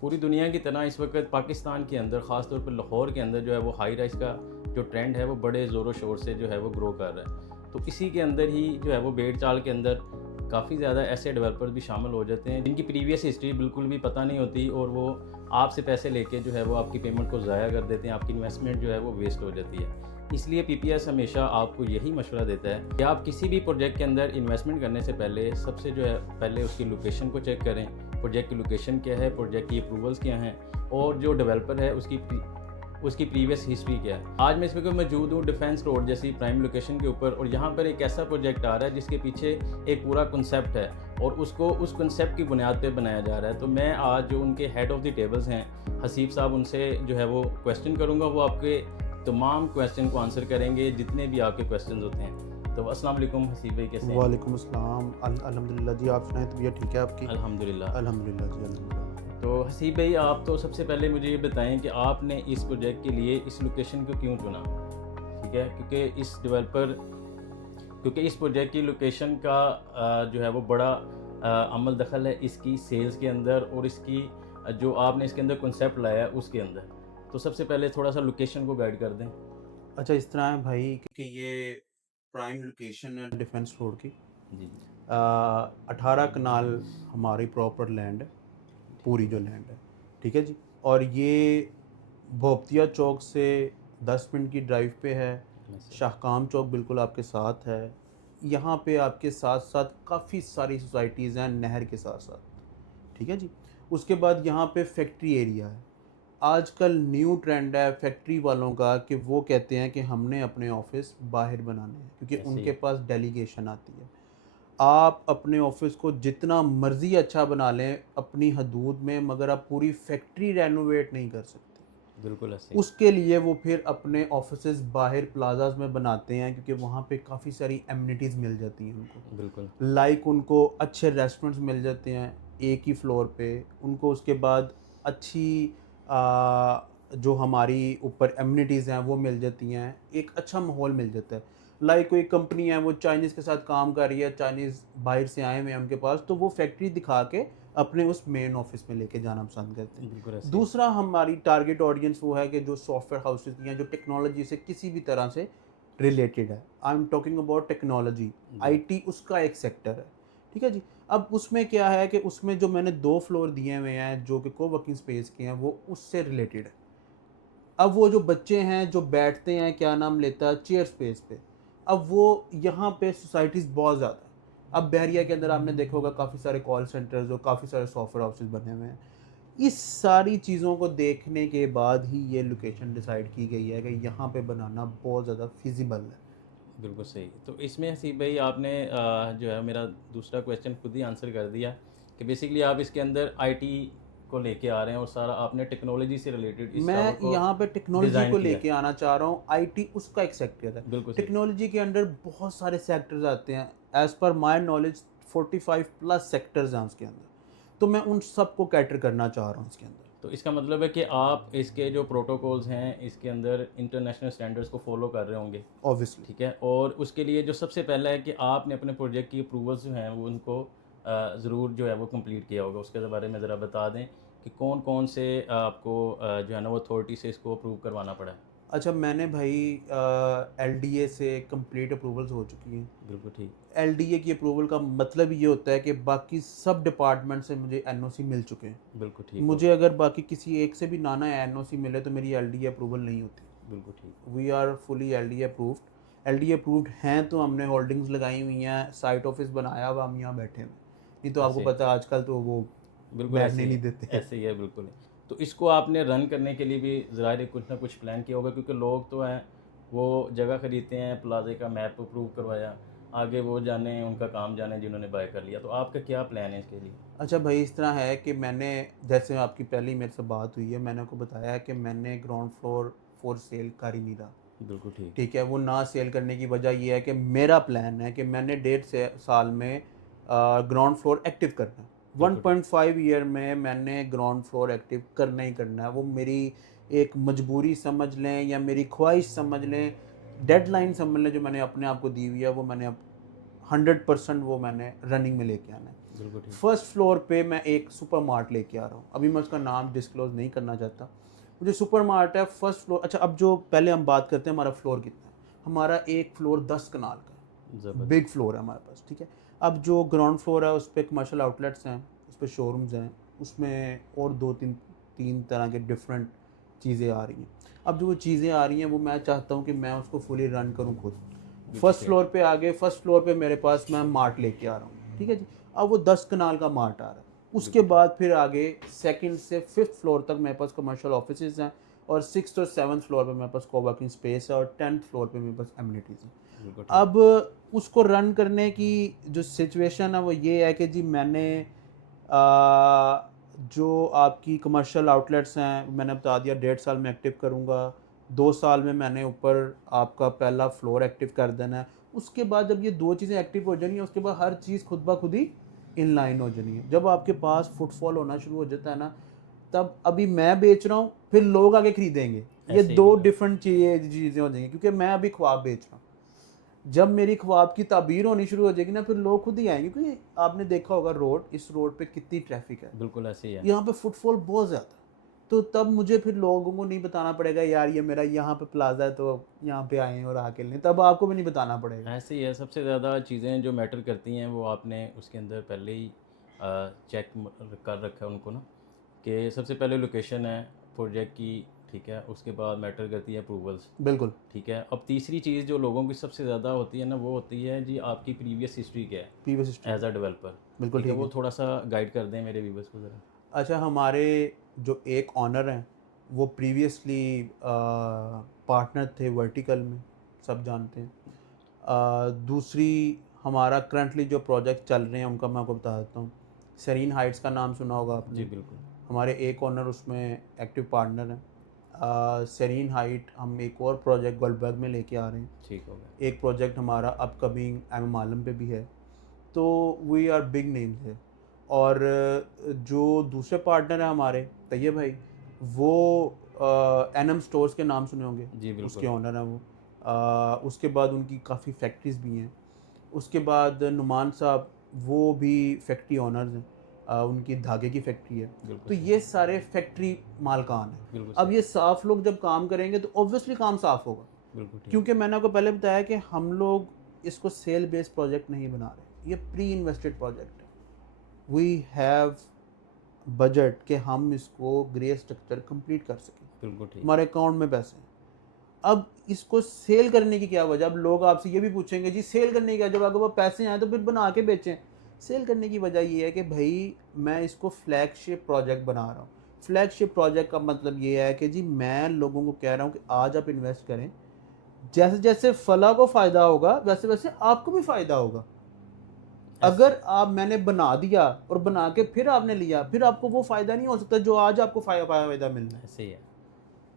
पूरी दुनिया की तरह इस वक्त पाकिस्तान के अंदर ख़ास तौर पर लाहौर के अंदर जो है वो हाई राइज का जो ट्रेंड है वो बड़े ज़ोरों शोर से जो है वो ग्रो कर रहा है। तो इसी के अंदर ही जो है वो भेड़ चाल के अंदर काफ़ी ज़्यादा ऐसे डेवलपर्स भी शामिल हो जाते हैं जिनकी प्रीवियस हिस्ट्री बिल्कुल भी पता नहीं होती और वो आपसे पैसे लेके जो है वो आपकी पेमेंट को ज़ाया कर देते हैं, आपकी इन्वेस्टमेंट जो है वो वेस्ट हो जाती है। इसलिए पीपीएस हमेशा आपको यही मशवरा देता है कि आप किसी भी प्रोजेक्ट के अंदर इन्वेस्टमेंट करने से पहले सबसे जो है पहले उसकी लोकेशन को चेक करें, प्रोजेक्ट की लोकेशन क्या है, प्रोजेक्ट की अप्रूवल्स क्या हैं और जो डेवलपर है उसकी प्रीवियस हिस्ट्री क्या है। आज मैं इस वक्त मौजूद हूँ डिफेंस रोड जैसी प्राइम लोकेशन के ऊपर और यहाँ पर एक ऐसा प्रोजेक्ट आ रहा है जिसके पीछे एक पूरा कॉन्सेप्ट है और उसको उस कॉन्सेप्ट की बुनियाद पे बनाया जा रहा है। तो मैं आज जो उनके हेड ऑफ़ द टेबल्स हैं हसीब साहब, उनसे जो है वो क्वेश्चन करूँगा, वो आपके तमाम क्वेश्चन को आंसर करेंगे जितने भी आपके क्वेश्चन होते हैं। तो अस्सलाम वालेकुम हसीब भाई, कैसे हैं? वालेकुम अस्सलाम। अल्हम्दुलिल्लाह जी, आप सुनाएं, तबीयत ठीक है आपकी? अल्हम्दुलिल्लाह। अल्हम्दुलिल्लाह जी, अल्हम्दुलिल्लाह। तो हसीब भाई, आप तो सबसे पहले मुझे ये बताएं कि आपने इस प्रोजेक्ट के लिए इस लोकेशन को क्यों चुना? ठीक है, क्योंकि इस प्रोजेक्ट की लोकेशन का जो है वो बड़ा अमल दखल है इसकी सेल्स के अंदर और इसकी जो आपने इसके अंदर कॉन्सेप्ट लाया है उसके अंदर। तो सबसे पहले थोड़ा सा लोकेशन को गाइड कर दें। अच्छा, इस तरह है भाई कि ये प्राइम लोकेशन है डिफेंस रोड की। जी 18 कनाल हमारी प्रॉपर लैंड है, पूरी जो लैंड है, ठीक है जी। और ये भोपतिया चौक से 10 मिनट की ड्राइव पे है। जी। शाहकाम चौक बिल्कुल आपके साथ है। यहाँ पे आपके साथ साथ काफ़ी सारी सोसाइटीज़ हैं नहर के साथ साथ, ठीक है जी। उसके बाद यहाँ पे फैक्ट्री एरिया है। आजकल न्यू ट्रेंड है फैक्ट्री वालों का कि वो कहते हैं कि हमने अपने ऑफिस बाहर बनाने हैं क्योंकि ऐसे उनके ही। पास डेलीगेशन आती है। आप अपने ऑफिस को जितना मर्ज़ी अच्छा बना लें अपनी हदूद में, मगर आप पूरी फैक्ट्री रेनोवेट नहीं कर सकते। बिल्कुल ऐसे ही। उसके लिए वो फिर अपने ऑफिसेज़ बाहर प्लाज़ाज़ में बनाते हैं क्योंकि वहाँ पे काफ़ी सारी एमिनिटीज़ मिल जाती हैं उनको। बिल्कुल। लाइक उनको अच्छे रेस्टोरेंट्स मिल जाते हैं एक ही फ्लोर पे। उनको उसके बाद अच्छी जो हमारी ऊपर एमिनिटीज़ हैं वो मिल जाती हैं, एक अच्छा माहौल मिल जाता है। लाइक कोई कंपनी है वो चाइनीज़ के साथ काम कर रही है, चाइनीज़ बाहर से आए हुए हैं उनके पास, तो वो फैक्ट्री दिखा के अपने उस मेन ऑफिस में लेके जाना पसंद करते हैं। बिल्कुल ऐसे ही। दूसरा हमारी टारगेट ऑडियंस वो है कि जो सॉफ्टवेयर हाउसेज़ या जो टेक्नोलॉजी से किसी भी तरह से रिलेटेड है। I am talking about technology, जी। आईटी उसका एक सेक्टर है, ठीक है जी। अब उसमें क्या है कि उसमें जो मैंने 2 फ्लोर दिए हुए हैं जो कि कोवर्किंग स्पेस के हैं, वो उससे रिलेटेड है। अब वो जो बच्चे हैं जो बैठते हैं, क्या नाम लेता है, चेयर स्पेस पे, अब वो यहाँ पे सोसाइटीज़ बहुत ज़्यादा है। अब बहरिया के अंदर आपने देखा होगा काफ़ी सारे कॉल सेंटर्स और काफ़ी सारे सॉफ्टवेयर हाउसेस बने हुए हैं। इस सारी चीज़ों को देखने के बाद ही ये लोकेशन डिसाइड की गई है कि यहाँ पे बनाना बहुत ज़्यादा फिजिबल है। बिल्कुल सही। तो इसमें हसीब भाई आपने जो है मेरा दूसरा क्वेश्चन खुद ही आंसर कर दिया कि बेसिकली आप इसके अंदर आईटी को लेके आ रहे हैं और सारा आपने टेक्नोलॉजी से रिलेटेड इस टावर मैं को यहाँ पे टेक्नोलॉजी डिज़ाइन को किया है। लेके आना चाह रहा हूँ, आईटी उसका एक सेक्टर है। बिल्कुल सही। टेक्नोलॉजी के अंडर बहुत सारे सेक्टर्स आते हैं। As per my knowledge 45 plus sectors हैं उसके अंदर। तो मैं उन सबको कैटर करना चाह रहा हूँ इसके अंदर। तो इसका मतलब है कि आप इसके जो प्रोटोकॉल्स हैं इसके अंदर इंटरनेशनल स्टैंडर्ड्स को फॉलो कर रहे होंगे। ऑब्वियसली। ठीक है, और उसके लिए जो सबसे पहला है कि आपने अपने प्रोजेक्ट की अप्रूवल्स जो हैं वो उनको ज़रूर जो है वो कंप्लीट किया होगा। उसके बारे में ज़रा बता दें कि कौन कौन से आपको जो है ना वो अथॉरिटी से इसको अप्रूव करवाना पड़ा है। अच्छा, मैंने भाई एलडीए से कंप्लीट अप्रूवल्स हो चुकी हैं। बिल्कुल ठीक। एलडीए की अप्रूवल का मतलब ये होता है कि बाकी सब डिपार्टमेंट से मुझे एनओसी मिल चुके हैं। बिल्कुल ठीक हो मुझे गया। अगर बाकी किसी एक से भी ना एनओसी मिले तो मेरी एलडीए अप्रूवल नहीं होती। बिल्कुल ठीक। We are fully LDA approved. LDA approved हैं तो हमने होल्डिंग्स लगाई हुई हैं, साइट ऑफिस बनाया हुआ, हम यहाँ बैठे हुए हैं। नहीं तो आपको ऐसे पता है आजकल तो वो बिल्कुल ऐसे बैठने ही नहीं है। देते। ऐसे ही है, बिल्कुल ही। तो इसको आपने रन करने के लिए भी ज़ाहिर है कुछ ना कुछ प्लान किया होगा, क्योंकि लोग तो हैं वो जगह ख़रीदते हैं, प्लाज़े का मैप अप्रूव करवाया, आगे वो जाने उनका काम जाने जिन्होंने बाय कर लिया। तो आपका क्या प्लान है इसके लिए? अच्छा भाई, इस तरह है कि मैंने, जैसे आपकी पहली मेरे से बात हुई है, मैंने आपको बताया है कि मैंने ग्राउंड फ्लोर फॉर सेल कर ही नहीं रहा। बिल्कुल ठीक। ठीक है, वो ना सेल करने की वजह ये है कि मेरा प्लान है कि मैंने 1.5 साल में ग्राउंड फ्लोर एक्टिव करना है। बिल्कुल ठीक। 1.5 ईयर में मैंने ग्राउंड फ्लोर एक्टिव करना ही करना है। वो मेरी एक मजबूरी समझ लें या मेरी ख्वाहिश समझ लें, डेडलाइन समझ लें जो मैंने अपने आप को दी हुई है, वो मैंने अब 100% वो मैंने रनिंग में लेके आना है। बिल्कुल ठीक। फर्स्ट फ्लोर पे मैं एक सुपर मार्ट लेके आ रहा हूँ, अभी मैं उसका नाम डिस्क्लोज नहीं करना चाहता। मुझे सुपर मार्ट है फर्स्ट फ्लोर। अच्छा, अब जो पहले हम बात करते हैं हमारा फ्लोर कितना है। हमारा एक फ्लोर 10 कनाल का है, ज़बरदस्त। बिग फ्लोर है हमारे पास, ठीक है। अब जो ग्राउंड फ्लोर है उस पर कमर्शियल आउटलेट्स हैं, उस पर शोरूम्स हैं, उसमें और दो तीन तीन तरह के डिफरेंट चीज़ें आ रही हैं। अब जो वो चीज़ें आ रही हैं वो मैं चाहता हूँ कि मैं उसको फुली रन करूँ खुद। बिल्कुल फर्स्ट ठीक। फ्लोर पे आगे, फर्स्ट फ्लोर पे मेरे पास मैं मार्ट लेके आ रहा हूँ, ठीक है जी। अब वो 10 कनाल का मार्ट आ रहा है। उसके बिल्कुल ठीक। बाद फिर आगे सेकंड से फिफ्थ फ्लोर तक मेरे पास कमर्शियल ऑफिसेज हैं, और सिक्स और सेवन्थ फ्लोर पे मेरे पास कोवर्किंग स्पेस है, और 10th फ्लोर पे मेरे पास एमिनिटीज़ हैं। बिल्कुल ठीक। अब उसको रन करने की जो सिचुएशन है वो ये है कि जी मैंने जो आपकी कमर्शियल आउटलेट्स हैं मैंने बता दिया 1.5 साल में एक्टिव करूँगा। 2 साल में मैंने ऊपर आपका पहला फ्लोर एक्टिव कर देना है। उसके बाद जब ये 2 चीज़ें एक्टिव हो जानी है उसके बाद हर चीज़ खुद ब खुद ही इन लाइन हो जानी है। जब आपके पास फुटफॉल होना शुरू हो जाता है ना, तब अभी मैं बेच रहा हूँ, फिर लोग आके खरीदेंगे। ये ऐसे ही 2 होगा। डिफरेंट चीज़ें हो जाएँगी, क्योंकि मैं अभी ख्वाब बेच रहा हूँ। जब मेरी ख्वाब की ताबीर होनी शुरू हो जाएगी ना, फिर लोग खुद ही आएँगे, क्योंकि आपने देखा होगा रोड, इस रोड पे कितनी ट्रैफिक है। बिल्कुल ऐसे ही है। यहाँ पे फुटफॉल बहुत ज़्यादा है। तो तब मुझे फिर लोगों को नहीं बताना पड़ेगा यार ये मेरा यहाँ पे प्लाज़ा है तो यहाँ पे आएँ और आके लें, तब आपको भी नहीं बताना पड़ेगा। ऐसे ही है, सबसे ज़्यादा चीज़ें जो मैटर करती हैं वो आपने उसके अंदर पहले ही चेक कर रखा है उनको ना, कि सबसे पहले लोकेशन है प्रोजेक्ट की, ठीक है, उसके बाद मैटर करती है अप्रूवल्स, बिल्कुल, ठीक है। अब तीसरी चीज़ जो लोगों की सबसे ज़्यादा होती है ना, वो होती है जी आपकी प्रीवियस हिस्ट्री क्या है प्रीवियस हिस्ट्री एज क्या अ है? डेवलपर, बिल्कुल ठीक है। ठीक वो है। थोड़ा सा गाइड कर दें मेरे व्यूवर्स को ज़रा। अच्छा, हमारे जो एक ऑनर हैं, वो प्रीवियसली पार्टनर थे वर्टिकल में, सब जानते हैं। दूसरी, हमारा करंटली जो प्रोजेक्ट चल रहे हैं उनका मैं आपको बता देता हूँ। सेरीन हाइट्स का नाम सुना होगा जी आपने। बिल्कुल। हमारे एक ओनर उसमें एक्टिव पार्टनर हैं। सेरीन हाइट हम एक और प्रोजेक्ट गोल्डबर्ग में लेके आ रहे हैं। ठीक हो गया। एक प्रोजेक्ट हमारा अपकमिंग एम आलम पे भी है। तो वी आर बिग नेम्स है। और जो दूसरे पार्टनर हैं हमारे तैयब भाई, वो एनम स्टोर्स के नाम सुने होंगे, जी उसके बिल्कुल। ओनर हैं वो। उसके बाद उनकी काफ़ी फैक्ट्रीज़ भी हैं। उसके बाद नुमान साहब, वो भी फैक्ट्री ओनर्स हैं। उनकी धागे की फैक्ट्री है। बिल्कुल तो सही। ये सारे फैक्ट्री मालकान हैं। बिल्कुल अब सही। ये साफ लोग जब काम करेंगे तो ऑब्वियसली काम साफ होगा, बिल्कुल ठीक। क्योंकि मैंने आपको पहले बताया कि हम लोग इसको सेल बेस्ड प्रोजेक्ट नहीं बना रहे, ये प्री इन्वेस्टेड प्रोजेक्ट है। वी हैव बजट कि हम इसको ग्रे स्ट्रक्चर कंप्लीट कर सकें, बिल्कुल ठीक। हमारे अकाउंट में पैसे हैं। अब इसको सेल करने की क्या वजह, अब लोग आपसे ये भी पूछेंगे जी सेल करने की क्या, जब आपके पास पैसे आए तो फिर बना के बेचें। सेल करने की वजह ये है कि भाई मैं इसको फ्लैगशिप प्रोजेक्ट बना रहा हूँ। फ्लैगशिप प्रोजेक्ट का मतलब ये है कि जी मैं लोगों को कह रहा हूँ कि आज आप इन्वेस्ट करें, जैसे जैसे फला को फ़ायदा होगा वैसे वैसे आपको भी फ़ायदा होगा। ऐसे अगर आप मैंने बना दिया और बना के फिर आपने लिया, फिर आपको वो फ़ायदा नहीं हो सकता जो आज आपको फ़ायदा मिल रहा है। ऐसे ही है।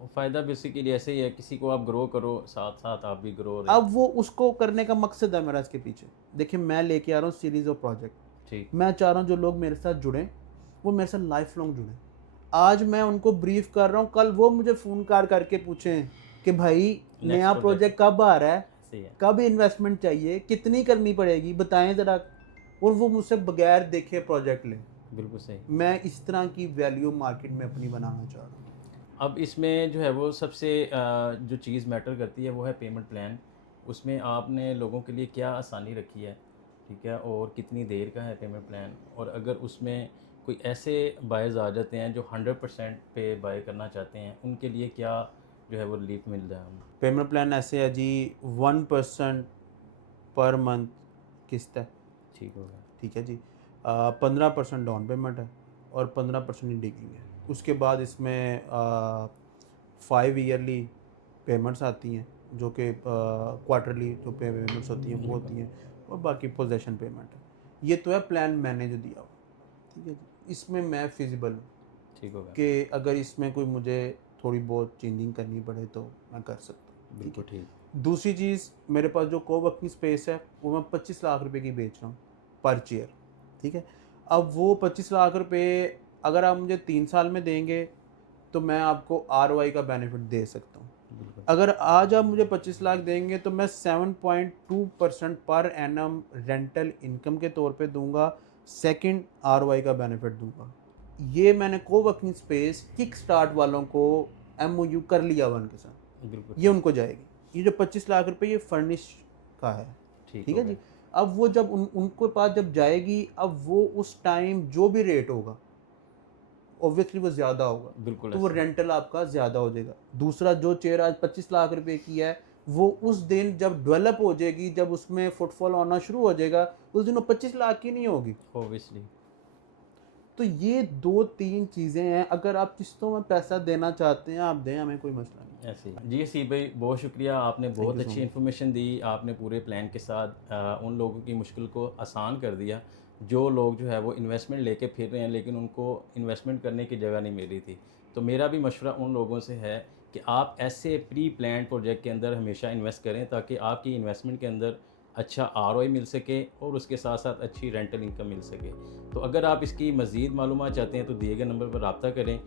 वो फ़ायदा बेसिकली ऐसे ही है, किसी को आप ग्रो करो, साथ साथ आप भी ग्रो रहे। अब वो उसको करने का मकसद है मेरा इसके पीछे। देखिए मैं लेके आ रहा हूँ सीरीज़ ऑफ प्रोजेक्ट। ठीक। मैं चाह रहा हूँ जो लोग मेरे साथ जुड़ें वो मेरे साथ लाइफ लॉन्ग जुड़ें। आज मैं उनको ब्रीफ कर रहा हूँ, कल वो मुझे फ़ोन करके पूछें कि भाई नेक्स्ट नया प्रोजेक्ट प्रोजेक्ट कब आ रहा है, ऐसे ही है। कब इन्वेस्टमेंट चाहिए, कितनी करनी पड़ेगी बताएं ज़रा, और वो मुझसे बगैर देखे प्रोजेक्ट लें। बिल्कुल सही। मैं इस तरह की वैल्यू मार्केट में अपनी बनाना चाह रहा हूँ। अब इसमें जो है वो सबसे जो चीज़ मैटर करती है वो है पेमेंट प्लान। उसमें आपने लोगों के लिए क्या आसानी रखी है, ठीक है, और कितनी देर का है पेमेंट प्लान, और अगर उसमें कोई ऐसे बायर्स आ जाते हैं जो 100% पे बाय करना चाहते हैं, उनके लिए क्या जो है वो रिलीफ मिल रहा है हमें। पेमेंट प्लान ऐसे है जी, 1% पर मंथ किस्त है, ठीक हो गया। ठीक है जी। 15% डाउन पेमेंट है और 15% इंडिंग है। उसके बाद इसमें 5 ईयरली पेमेंट्स आती हैं, जो कि क्वार्टरली जो पेमेंट्स होती हैं वो होती हैं, और बाकी पोजेशन पेमेंट है। ये तो है प्लान मैंने जो दिया हुआ, ठीक है जी। इसमें मैं फिजिबल हूँ ठीक हो गया। कि अगर इसमें कोई मुझे थोड़ी बहुत चेंजिंग करनी पड़े तो मैं कर सकता हूँ, ठीक बिल्कुल है। ठीक। दूसरी चीज़, मेरे पास जो कोवर्किंग स्पेस है वो मैं 25 लाख रुपए की बेच रहा हूँ पर चेयर, ठीक है। अब वो 25 लाख रुपए अगर आप मुझे 3 साल में देंगे तो मैं आपको ROI का बेनिफिट दे सकता हूँ। बिल्कुल। अगर आज आप मुझे 25 लाख देंगे तो मैं 7.2% पर एनम रेंटल इनकम के तौर पे दूंगा, सेकंड ROI का बेनिफिट दूंगा। ये मैंने कोवर्किंग स्पेस किक स्टार्ट वालों को MOU कर लिया वन के साथ, बिल्कुल ये उनको जाएगी। ये जो 25 लाख रुपए ये फर्निश का है, ठीक ठीक हो है जी। गया। अब वो जब उनके पास जब जाएगी, अब वो उस टाइम जो भी रेट होगा ऑब्वियसली वो ज़्यादा होगा, बिल्कुल तो वो ऐसे। रेंटल आपका ज़्यादा हो जाएगा। दूसरा जो चेयर आज 25 लाख रुपए की है, वो उस दिन जब डेवलप हो जाएगी, जब उसमें फुटफॉल आना शुरू हो जाएगा, उस दिन वो 25 लाख की नहीं होगी। ऑब्वियसली। तो ये 2-3 चीज़ें हैं, अगर आप किस्तों में पैसा देना चाहते हैं आप दें, हमें कोई मसला नहीं। ऐसे ही जी। हसीब भाई बहुत शुक्रिया, आपने बहुत you so अच्छी much। इन्फॉर्मेशन दी। आपने पूरे प्लान के साथ उन लोगों की मुश्किल को आसान कर दिया जो लोग जो है वो इन्वेस्टमेंट लेके फिर रहे हैं लेकिन उनको इन्वेस्टमेंट करने की जगह नहीं मिल रही थी। तो मेरा भी मशवरा उन लोगों से है कि आप ऐसे प्री प्लान प्रोजेक्ट के अंदर हमेशा इन्वेस्ट करें ताकि आपकी इन्वेस्टमेंट के अंदर अच्छा ROI मिल सके और उसके साथ साथ अच्छी रेंटल इनकम मिल सके। तो अगर आप इसकी मज़ीद मालूमात चाहते हैं तो दिए गए नंबर पर रब्ता करें।